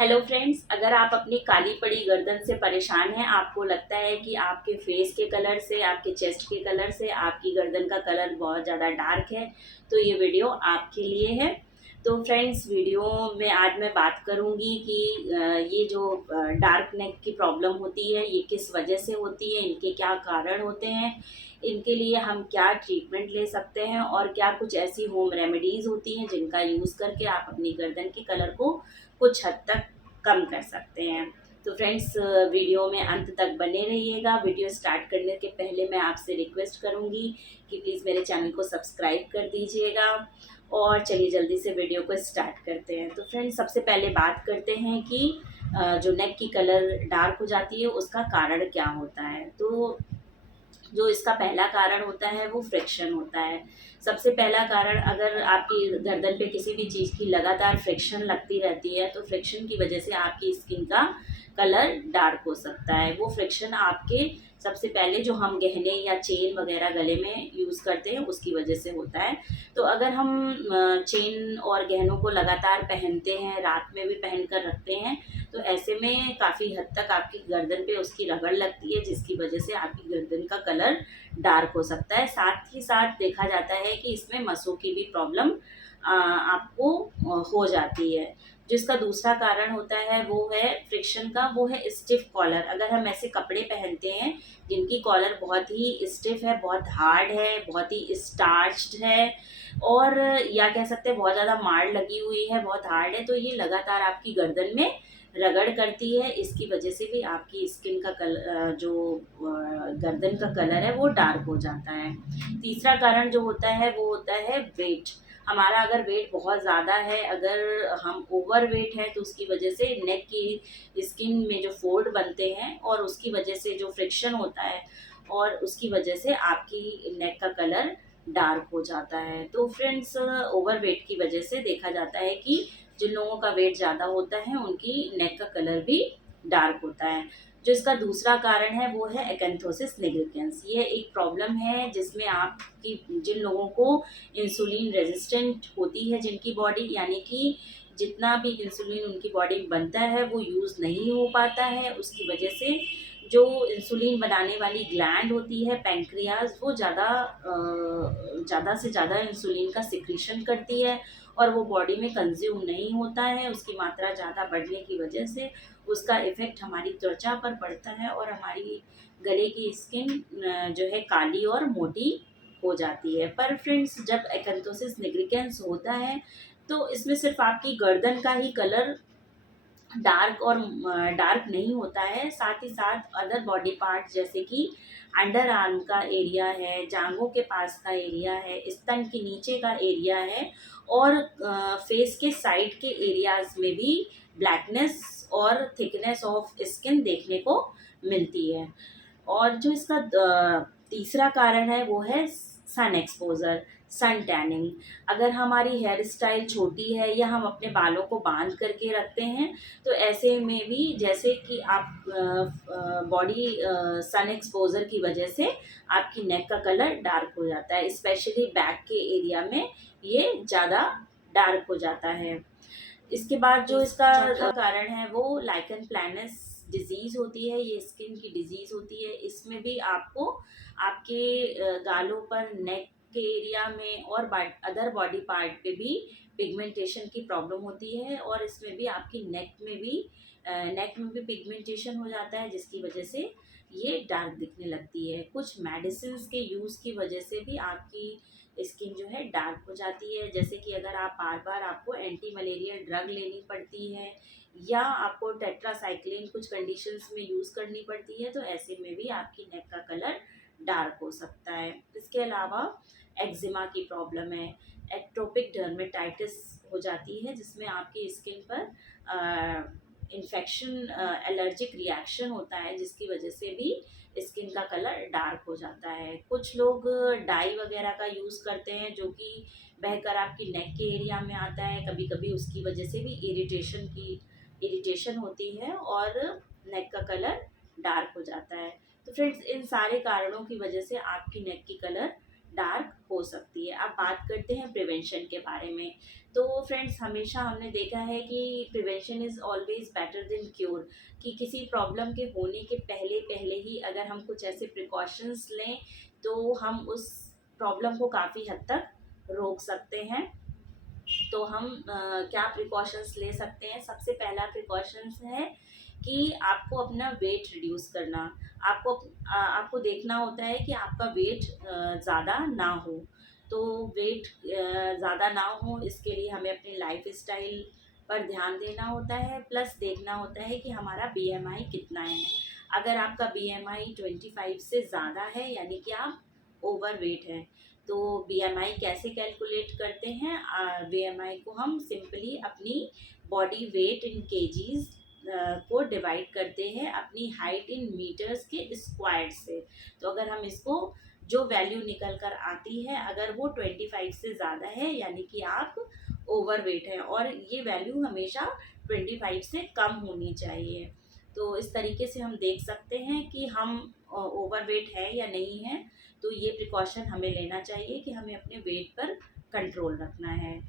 Hello friends, अगर आप अपनी काली पड़ी गर्दन से परेशान हैं, आपको लगता है कि आपके फेस के कलर से, आपके चेस्ट के कलर से आपकी गर्दन का कलर बहुत ज़्यादा डार्क है, तो ये वीडियो आपके लिए है। तो फ्रेंड्स, वीडियो में आज मैं बात करूंगी कि ये जो डार्क नेक की प्रॉब्लम होती है, ये किस वजह से होती है, इनके क्या कारण होते हैं, इनके लिए हम क्या ट्रीटमेंट ले सकते हैं और क्या कुछ ऐसी होम रेमेडीज़ होती हैं जिनका यूज़ करके आप अपनी गर्दन के कलर को कुछ हद तक कम कर सकते हैं। तो फ्रेंड्स, वीडियो में अंत तक बने रहिएगा। वीडियो स्टार्ट करने के पहले मैं आपसे रिक्वेस्ट करूंगी कि प्लीज़ मेरे चैनल को सब्सक्राइब कर दीजिएगा। और चलिए जल्दी से वीडियो को स्टार्ट करते हैं। तो फ्रेंड्स, सबसे पहले बात करते हैं कि जो नेक की कलर डार्क हो जाती है उसका कारण क्या होता है। तो जो इसका पहला कारण होता है वो फ्रिक्शन होता है। सबसे पहला कारण, अगर आपकी गर्दन पे किसी भी चीज़ की लगातार फ्रिक्शन लगती रहती है तो फ्रिक्शन की वजह से आपकी स्किन का कलर डार्क हो सकता है। वो फ्रिक्शन आपके, सबसे पहले जो हम गहने या चेन वगैरह गले में यूज़ करते हैं उसकी वजह से होता है। तो अगर हम चेन और गहनों को लगातार पहनते हैं, रात में भी पहन कर रखते हैं, तो ऐसे में काफ़ी हद तक आपकी गर्दन पे उसकी रगड़ लगती है, जिसकी वजह से आपकी गर्दन का कलर डार्क हो सकता है। साथ ही साथ देखा जाता है कि इसमें मसों की भी प्रॉब्लम आपको हो जाती है। जिसका दूसरा कारण होता है वो है फ्रिक्शन का, वो है स्टिफ कॉलर। अगर हम ऐसे कपड़े पहनते हैं जिनकी कॉलर बहुत ही स्टिफ है, बहुत हार्ड है, बहुत ही स्टार्च्ड है, और या कह सकते हैं बहुत ज़्यादा माड़ लगी हुई है, बहुत हार्ड है, तो ये लगातार आपकी गर्दन में रगड़ करती है। इसकी वजह से भी आपकी स्किन का जो गर्दन का कलर है वो डार्क हो जाता है। तीसरा कारण जो होता है वो होता है वेट। हमारा अगर वेट बहुत ज़्यादा है, अगर हम ओवर वेट है, तो उसकी वजह से नेक की स्किन में जो फोल्ड बनते हैं और उसकी वजह से जो फ्रिक्शन होता है और उसकी वजह से आपकी नेक का कलर डार्क हो जाता है। तो फ्रेंड्स, ओवर वेट की वजह से देखा जाता है कि जिन लोगों का वेट ज़्यादा होता है उनकी नेक का कलर भी डार्क होता है। जो इसका दूसरा कारण है वो है एक्ैंथोसिस निग्रिकेंस। ये एक प्रॉब्लम है जिसमें आपकी, जिन लोगों को इंसुलिन रेजिस्टेंट होती है जिनकी बॉडी, यानी कि जितना भी इंसुलिन उनकी बॉडी में बनता है वो यूज़ नहीं हो पाता है, उसकी वजह से जो इंसुलिन बनाने वाली ग्लैंड होती है पैंक्रियाज, वो ज़्यादा से ज़्यादा इंसुलिन का सिक्रीशन करती है और वो बॉडी में कंज्यूम नहीं होता है। उसकी मात्रा ज़्यादा बढ़ने की वजह से उसका इफ़ेक्ट हमारी त्वचा पर पड़ता है और हमारी गले की स्किन जो है काली और मोटी हो जाती है। पर फ्रेंड्स, जब एक्ैंथोसिस निग्रिकेंस होता है तो इसमें सिर्फ आपकी गर्दन का ही कलर डार्क नहीं होता है, साथ ही साथ अदर बॉडी पार्ट जैसे कि अंडर आर्म का एरिया है, जांघों के पास का एरिया है, स्तन के नीचे का एरिया है, और फेस के साइड के एरियाज में भी ब्लैकनेस और थिकनेस ऑफ स्किन देखने को मिलती है। और जो इसका तीसरा कारण है वो है सन एक्सपोजर, सन टैनिंग। अगर हमारी हेयर स्टाइल छोटी है या हम अपने बालों को बांध करके रखते हैं, तो ऐसे में भी जैसे कि आप बॉडी सन एक्सपोजर की वजह से आपकी नेक का कलर डार्क हो जाता है, स्पेशली बैक के एरिया में ये ज़्यादा डार्क हो जाता है। इसके बाद जो इसका चौथा कारण है वो लाइकन प्लैनस डिजीज़ होती है। ये स्किन की डिजीज़ होती है। इसमें भी आपको आपके गालों पर, नेक के एरिया में और अदर बॉडी पार्ट पे भी पिगमेंटेशन की प्रॉब्लम होती है, और इसमें भी आपकी नेक में भी पिगमेंटेशन हो जाता है, जिसकी वजह से ये डार्क दिखने लगती है। कुछ मेडिसिन के यूज़ की वजह से भी आपकी स्किन जो है डार्क हो जाती है, जैसे कि अगर आप बार बार, आपको एंटी मलेरियल ड्रग लेनी पड़ती है या आपको टेट्रासाइक्लिन कुछ कंडीशंस में यूज़ करनी पड़ती है, तो ऐसे में भी आपकी नेक का कलर डार्क हो सकता है। इसके अलावा एक्जिमा की प्रॉब्लम है, एटोपिक डर्मेटाइटिस हो जाती है, जिसमें आपकी स्किन पर इन्फेक्शन, एलर्जिक रिएक्शन होता है, जिसकी वजह से भी स्किन का कलर डार्क हो जाता है। कुछ लोग डाई वगैरह का यूज़ करते हैं जो कि बहकर आपकी नेक के एरिया में आता है, कभी कभी उसकी वजह से भी इरिटेशन होती है और नेक का कलर डार्क हो जाता है। तो फ्रेंड्स, इन सारे कारणों की वजह से आपकी नेक की कलर डार्क हो सकती है। अब बात करते हैं प्रिवेंशन के बारे में। तो फ्रेंड्स, हमेशा हमने देखा है कि prevention is always better than cure, कि किसी प्रॉब्लम के होने के पहले पहले ही अगर हम कुछ ऐसे प्रिकॉशंस लें तो हम उस प्रॉब्लम को काफ़ी हद तक रोक सकते हैं। तो हम क्या प्रिकॉशंस ले सकते हैं? सबसे पहला प्रिकॉशंस है कि आपको अपना वेट रिड्यूस करना। आपको देखना होता है कि आपका वेट ज़्यादा ना हो। तो वेट ज़्यादा ना हो, इसके लिए हमें अपनी लाइफ स्टाइल पर ध्यान देना होता है, प्लस देखना होता है कि हमारा बीएमआई कितना है। अगर आपका बीएमआई 25 से ज़्यादा है यानी कि आप ओवरवेट हैं। तो बीएमआई कैसे कैलकुलेट करते हैं? बीएमआई को हम सिंपली अपनी बॉडी वेट इन केजीज को डिवाइड करते हैं अपनी हाइट इन मीटर्स के स्क्वायर से। तो अगर हम इसको जो वैल्यू निकल कर आती है, अगर वो 25 से ज़्यादा है यानी कि आप ओवरवेट हैं, और ये वैल्यू हमेशा 25 से कम होनी चाहिए। तो इस तरीके से हम देख सकते हैं कि हम ओवरवेट है या नहीं है। तो ये प्रिकॉशन हमें लेना चाहिए कि हमें अपने वेट पर कंट्रोल रखना है।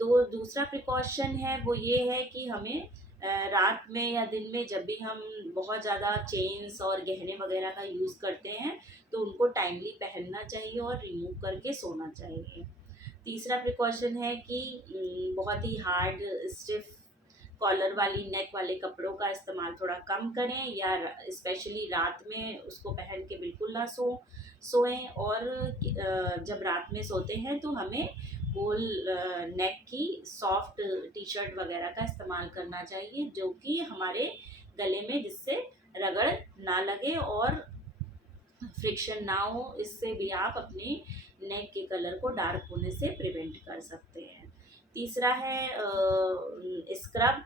दूसरा प्रिकॉशन है वो ये है कि हमें रात में या दिन में जब भी हम बहुत ज़्यादा चेन्स और गहने वगैरह का यूज़ करते हैं तो उनको टाइमली पहनना चाहिए और रिमूव करके सोना चाहिए। तीसरा प्रिकॉशन है कि बहुत ही हार्ड स्टिफ कॉलर वाली नेक वाले कपड़ों का इस्तेमाल थोड़ा कम करें, या स्पेशली रात में उसको पहन के बिल्कुल ना सोएं। और जब रात में सोते हैं तो हमें गोल नेक की सॉफ्ट टी शर्ट वगैरह का इस्तेमाल करना चाहिए, जो कि हमारे गले में जिससे रगड़ ना लगे और फ्रिक्शन ना हो। इससे भी आप अपने नेक के कलर को डार्क होने से प्रिवेंट कर सकते हैं। तीसरा है स्क्रब।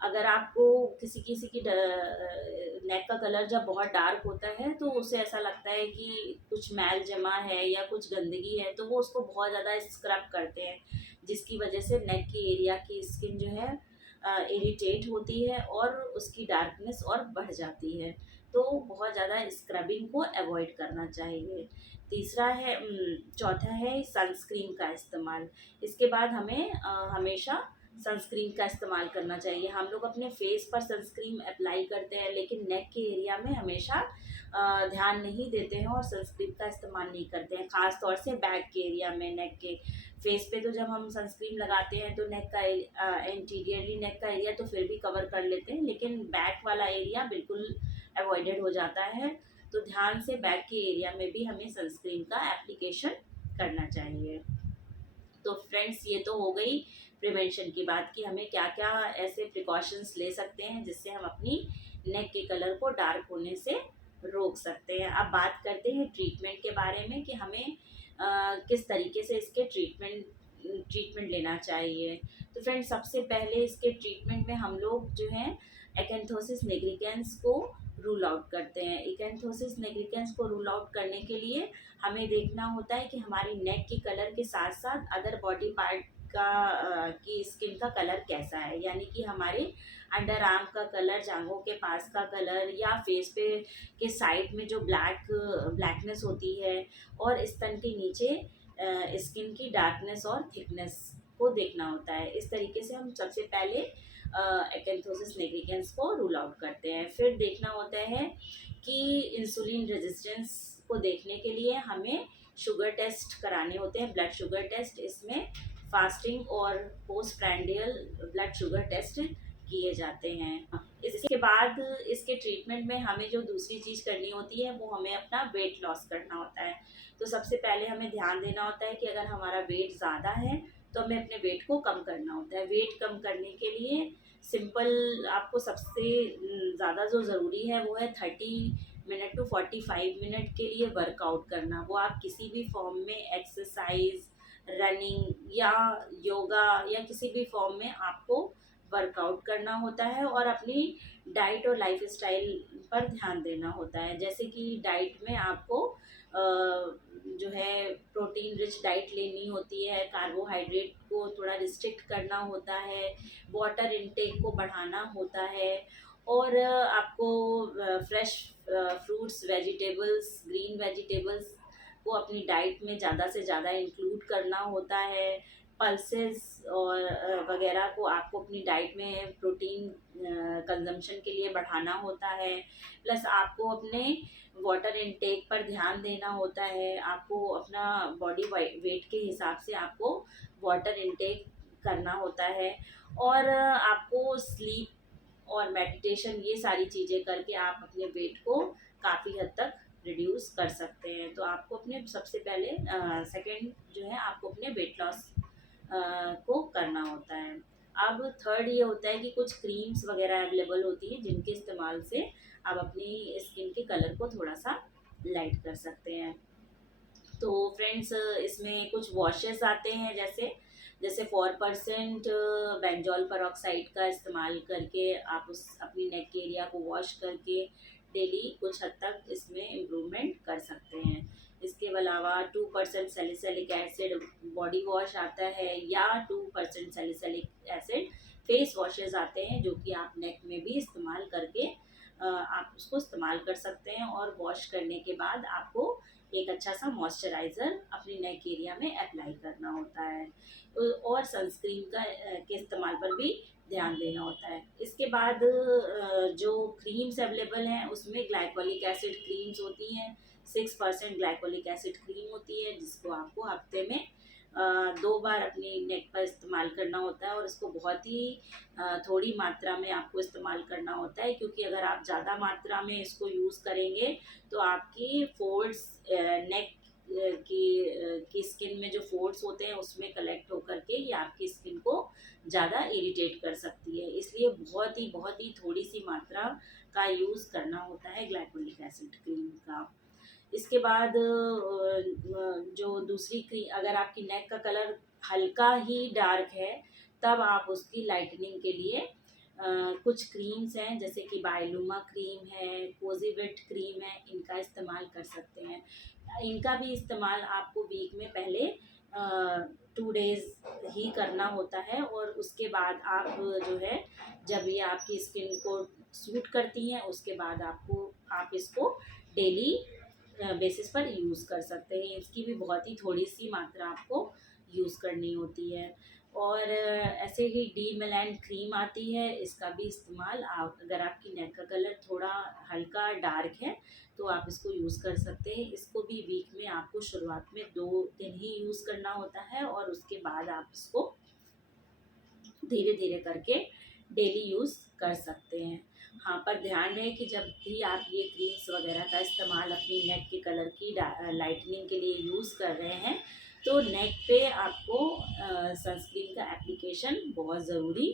अगर आपको किसी किसी की नेक का कलर जब बहुत डार्क होता है तो उसे ऐसा लगता है कि कुछ मैल जमा है या कुछ गंदगी है, तो वो उसको बहुत ज़्यादा स्क्रब करते हैं, जिसकी वजह से नेक की एरिया की स्किन जो है इरिटेट होती है और उसकी डार्कनेस और बढ़ जाती है। तो बहुत ज़्यादा स्क्रबिंग को अवॉइड करना चाहिए। चौथा है सनस्क्रीन का इस्तेमाल। इसके बाद हमें हमेशा सनस्क्रीन का इस्तेमाल करना चाहिए। हम लोग अपने फेस पर सनस्क्रीन अप्लाई करते हैं लेकिन नेक के एरिया में हमेशा ध्यान नहीं देते हैं और सनस्क्रीन का इस्तेमाल नहीं करते हैं, ख़ास तौर से बैक के एरिया में। नेक के फेस पे तो जब हम सनस्क्रीन लगाते हैं तो नेक का इंटीरियरली नेक का एरिया तो फिर भी कवर कर लेते हैं, लेकिन बैक वाला एरिया बिल्कुल अवॉइडेड हो जाता है। तो ध्यान से बैक के एरिया में भी हमें सनस्क्रीन का एप्लीकेशन करना चाहिए। तो फ्रेंड्स, ये तो हो गई प्रिवेंशन की बात कि हमें क्या क्या ऐसे प्रिकॉशंस ले सकते हैं जिससे हम अपनी नेक के कलर को डार्क होने से रोक सकते हैं। अब बात करते हैं ट्रीटमेंट के बारे में कि हमें किस तरीके से इसके ट्रीटमेंट लेना चाहिए। तो फ्रेंड्स, सबसे पहले इसके ट्रीटमेंट में हम लोग जो है एकेंथोसिस निग्रिकेंस को रूल आउट करते हैं। एकेंथोसिस निग्रिकेंस को रूल आउट करने के लिए हमें देखना होता है कि हमारी नेक के कलर के साथ साथ अदर बॉडी पार्ट की स्किन का कलर कैसा है, यानी कि हमारे अंडर आर्म का कलर, जांघों के पास का कलर, या फेस पे के साइड में जो ब्लैकनेस होती है, और स्तन के नीचे स्किन की डार्कनेस और थिकनेस को देखना होता है। इस तरीके से हम सबसे पहले एकेंथोसिस निग्रिकेंस को रूल आउट करते हैं। फिर देखना होता है कि इंसुलिन रेजिस्टेंस को देखने के लिए हमें शुगर टेस्ट कराने होते हैं, ब्लड शुगर टेस्ट। इसमें फास्टिंग और post prandial blood sugar test किए जाते हैं। इसके बाद इसके ट्रीटमेंट में हमें जो दूसरी चीज़ करनी होती है वो हमें अपना वेट लॉस करना होता है। तो सबसे पहले हमें ध्यान देना होता है कि अगर हमारा वेट ज़्यादा है तो हमें अपने वेट को कम करना होता है। वेट कम करने के लिए सिंपल आपको सबसे ज़्यादा जो ज़रूरी है वो है 30 मिनट टू 45 मिनट के लिए वर्कआउट करना। वो आप किसी भी फॉर्म में, एक्सरसाइज, रनिंग या योगा या किसी भी फॉर्म में आपको वर्कआउट करना होता है, और अपनी डाइट और लाइफस्टाइल पर ध्यान देना होता है। जैसे कि डाइट में आपको जो है प्रोटीन रिच डाइट लेनी होती है, कार्बोहाइड्रेट को थोड़ा रिस्ट्रिक्ट करना होता है, वाटर इनटेक को बढ़ाना होता है, और आपको fresh fruits, vegetables, green vegetables आपको अपनी डाइट में ज़्यादा से ज़्यादा इंक्लूड करना होता है। पल्सेस और वगैरह को आपको अपनी डाइट में प्रोटीन कंजम्पशन के लिए बढ़ाना होता है। प्लस आपको अपने वाटर इनटेक पर ध्यान देना होता है। आपको अपना बॉडी वेट के हिसाब से आपको वाटर इनटेक करना होता है, और आपको स्लीप और मेडिटेशन ये सारी चीज़ें करके आप अपने वेट को काफ़ी हद तक रिड्यूस कर सकते हैं। तो आपको अपने सबसे पहले सेकंड जो है आपको अपने वेट लॉस को करना होता है। अब थर्ड ये होता है कि कुछ क्रीम्स वगैरह अवेलेबल होती हैं जिनके इस्तेमाल से आप अपनी स्किन के कलर को थोड़ा सा लाइट कर सकते हैं। तो फ्रेंड्स, इसमें कुछ वॉशेस आते हैं, जैसे जैसे 4% बेंजोल परऑक्साइड का इस्तेमाल करके आप उस अपनी नेक के एरिया को वॉश करके डेली कुछ हद तक इसमें इम्प्रूवमेंट कर सकते हैं। इसके अलावा 2% सैलिसिलिक एसिड बॉडी वॉश आता है, या 2% सैलिसिलिक एसिड फेस वॉशेस आते हैं, जो कि आप नेक में भी इस्तेमाल करके आप उसको इस्तेमाल कर सकते हैं। और वॉश करने के बाद आपको एक अच्छा सा मॉइस्चराइज़र अपनी नेक एरिया में अप्लाई करना होता है, और सनस्क्रीन के इस्तेमाल पर भी ध्यान देना होता है। इसके बाद जो क्रीम्स अवेलेबल हैं उसमें ग्लाइकोलिक एसिड क्रीम्स होती हैं। 6% ग्लाइकोलिक एसिड क्रीम होती है, जिसको आपको हफ्ते में 2 बार अपनी नेक पर इस्तेमाल करना होता है, और इसको बहुत ही थोड़ी मात्रा में आपको इस्तेमाल करना होता है, क्योंकि अगर आप ज़्यादा मात्रा में इसको यूज़ करेंगे तो आपकी फोल्ड्स नेक की स्किन में जो फोल्ड्स होते हैं उसमें कलेक्ट होकर के ये आपकी स्किन को ज़्यादा इरिटेट कर सकती है। इसलिए बहुत ही थोड़ी सी मात्रा का यूज़ करना होता है ग्लाइकोलिक एसिड क्रीम का। इसके बाद जो दूसरी क्रीम, अगर आपकी नेक का कलर हल्का ही डार्क है, तब आप उसकी लाइटनिंग के लिए कुछ क्रीम्स हैं, जैसे कि बायलूमा क्रीम है, कोजीवेट क्रीम है, इनका इस्तेमाल कर सकते हैं। इनका भी इस्तेमाल आपको वीक में पहले 2 डेज़ ही करना होता है, और उसके बाद आप जो है, जब ये आपकी स्किन को सूट करती हैं उसके बाद आप इसको डेली बेसिस पर यूज़ कर सकते हैं। इसकी भी बहुत ही थोड़ी सी मात्रा आपको यूज़ करनी होती है। और ऐसे ही डी मेलाइन क्रीम आती है, इसका भी इस्तेमाल आप, अगर आपकी नेक का कलर थोड़ा हल्का डार्क है तो आप इसको यूज़ कर सकते हैं। इसको भी वीक में आपको शुरुआत में 2 दिन ही यूज़ करना होता है, और उसके बाद आप इसको धीरे धीरे करके डेली यूज़ कर सकते हैं। हाँ, पर ध्यान रहे कि जब भी आप ये क्रीम्स वगैरह का इस्तेमाल अपनी नेक के कलर की लाइटनिंग के लिए यूज़ कर रहे हैं, तो नेक पे आपको सनस्क्रीन का एप्लीकेशन बहुत ज़रूरी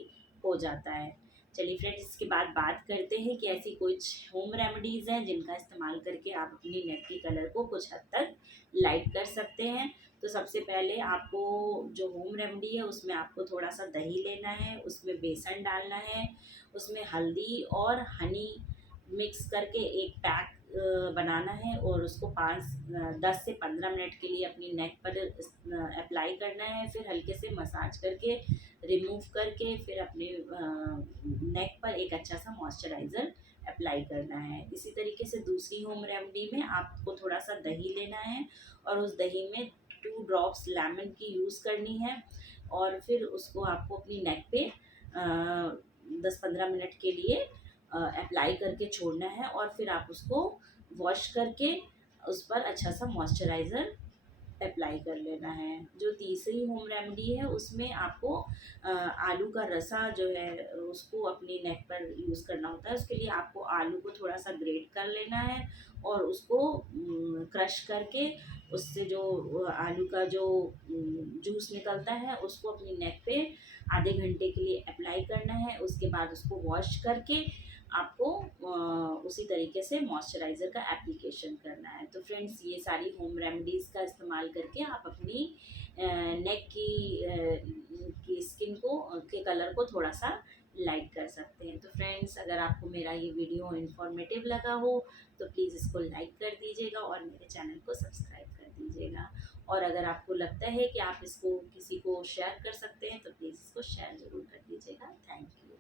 हो जाता है। चलिए फ्रेंड्स, इसके बाद बात करते हैं कि ऐसी कुछ होम रेमेडीज़ हैं जिनका इस्तेमाल करके आप अपनी नेक के कलर को कुछ हद तक लाइट कर सकते हैं। तो सबसे पहले आपको जो होम रेमेडी है उसमें आपको थोड़ा सा दही लेना है, उसमें बेसन डालना है, उसमें हल्दी और हनी मिक्स करके एक पैक बनाना है, और उसको 10 से 15 मिनट के लिए अपनी नेक पर अप्लाई करना है। फिर हल्के से मसाज करके रिमूव करके फिर अपने नेक पर एक अच्छा सा मॉइस्चराइज़र अप्लाई करना है। इसी तरीके से दूसरी होम रेमेडी में आपको थोड़ा सा दही लेना है, और उस दही में 2 ड्रॉप्स लेमन की यूज़ करनी है, और फिर उसको आपको अपनी नेक पे 10-15 मिनट के लिए अप्लाई करके छोड़ना है, और फिर आप उसको वॉश करके उस पर अच्छा सा मॉइस्चराइज़र अप्लाई कर लेना है। जो तीसरी होम रेमेडी है उसमें आपको आलू का रसा जो है उसको अपनी नेक पर यूज़ करना होता है। उसके लिए आपको आलू को थोड़ा सा ग्रेट कर लेना है, और उसको क्रश करके उससे जो आलू का जो जूस निकलता है उसको अपनी नेक पे आधे घंटे के लिए अप्लाई करना है। उसके बाद उसको वॉश करके आपको उसी तरीके से मॉइस्चराइज़र का एप्लीकेशन करना है। तो फ्रेंड्स, ये सारी होम रेमेडीज़ का इस्तेमाल करके आप अपनी नेक की स्किन को के कलर को थोड़ा सा लाइट कर सकते हैं। तो फ्रेंड्स, अगर आपको मेरा ये वीडियो इन्फॉर्मेटिव लगा हो तो प्लीज़ इसको लाइक कर दीजिएगा, और मेरे चैनल को सब्सक्राइब कर दीजिएगा। और अगर आपको लगता है कि आप इसको किसी को शेयर कर सकते हैं तो प्लीज़ इसको शेयर ज़रूर कर दीजिएगा। Thank you.